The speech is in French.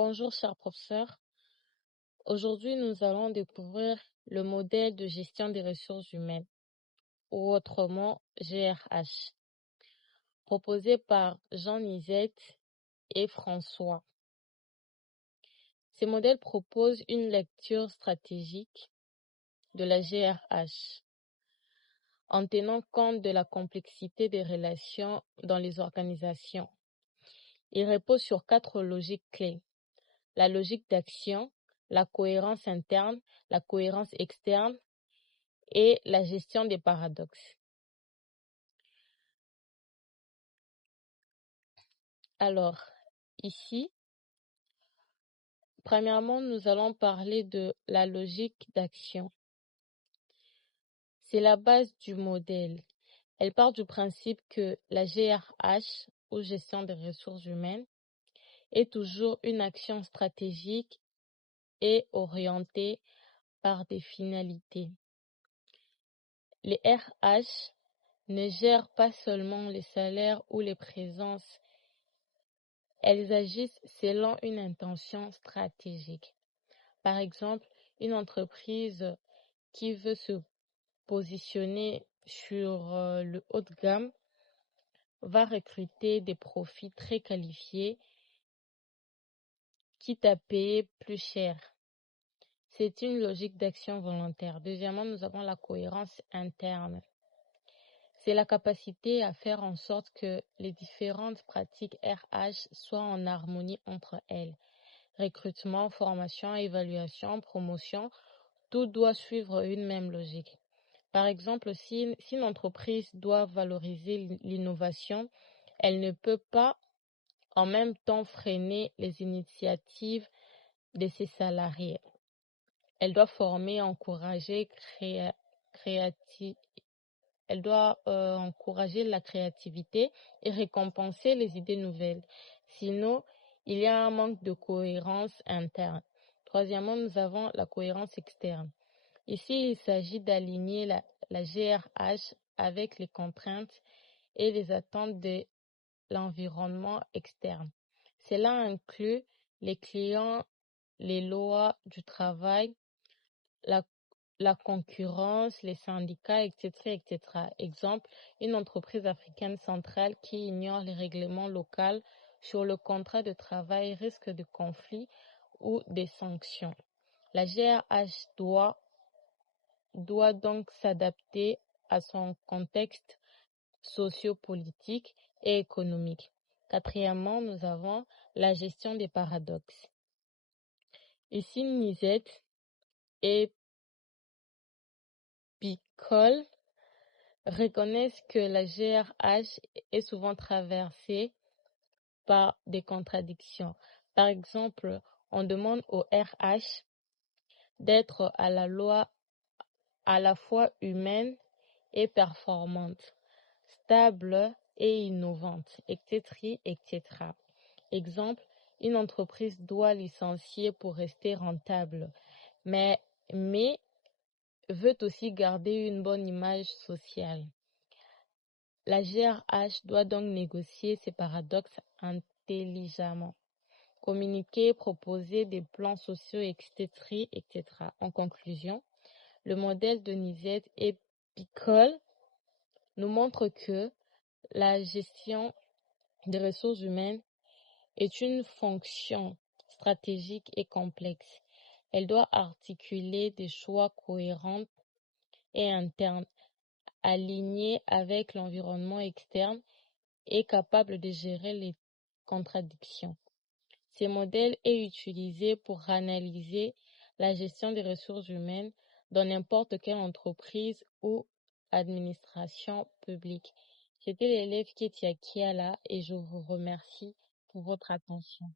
Bonjour, cher professeur. Aujourd'hui, nous allons découvrir le modèle de gestion des ressources humaines, ou autrement GRH, proposé par Jean Nizette et François. Ces modèles proposent une lecture stratégique de la GRH, en tenant compte de la complexité des relations dans les organisations. Ils reposent sur 4 logiques clés: la logique d'action, la cohérence interne, la cohérence externe et la gestion des paradoxes. Alors, ici, premièrement, nous allons parler de la logique d'action. C'est la base du modèle. Elle part du principe que la GRH, ou gestion des ressources humaines, est toujours une action stratégique et orientée par des finalités. Les RH ne gèrent pas seulement les salaires ou les présences, elles agissent selon une intention stratégique. Par exemple, une entreprise qui veut se positionner sur le haut de gamme va recruter des profils très qualifiés, quitte à payer plus cher. C'est une logique d'action volontaire. Deuxièmement, nous avons la cohérence interne. C'est la capacité à faire en sorte que les différentes pratiques RH soient en harmonie entre elles. Recrutement, formation, évaluation, promotion, tout doit suivre une même logique. Par exemple, si une entreprise doit valoriser l'innovation, elle ne peut pas en même temps freiner les initiatives de ses salariés. Elle doit former, encourager, encourager la créativité et récompenser les idées nouvelles. Sinon, il y a un manque de cohérence interne. Troisièmement, nous avons la cohérence externe. Ici, il s'agit d'aligner la GRH avec les contraintes et les attentes de l'environnement externe. Cela inclut les clients, les lois du travail, la concurrence, les syndicats, etc., etc. Exemple, une entreprise africaine centrale qui ignore les règlements locaux sur le contrat de travail risque de conflits ou des sanctions. La GRH doit donc s'adapter à son contexte sociopolitique et économique. Quatrièmement, nous avons la gestion des paradoxes. Ici, Nizette et Picol reconnaissent que la GRH est souvent traversée par des contradictions. Par exemple, on demande au RH d'être à la fois humaine et performante, stable et innovante, etc., etc. Exemple, une entreprise doit licencier pour rester rentable, mais veut aussi garder une bonne image sociale. La GRH doit donc négocier ces paradoxes intelligemment, communiquer, proposer des plans sociaux, etc., etc. En conclusion, le modèle de Nizette et Picol nous montre que la gestion des ressources humaines est une fonction stratégique et complexe. Elle doit articuler des choix cohérents et internes, alignés avec l'environnement externe et capable de gérer les contradictions. Ce modèle est utilisé pour analyser la gestion des ressources humaines dans n'importe quelle entreprise ou administration publique. J'étais l'élève Ketia Kiala et je vous remercie pour votre attention.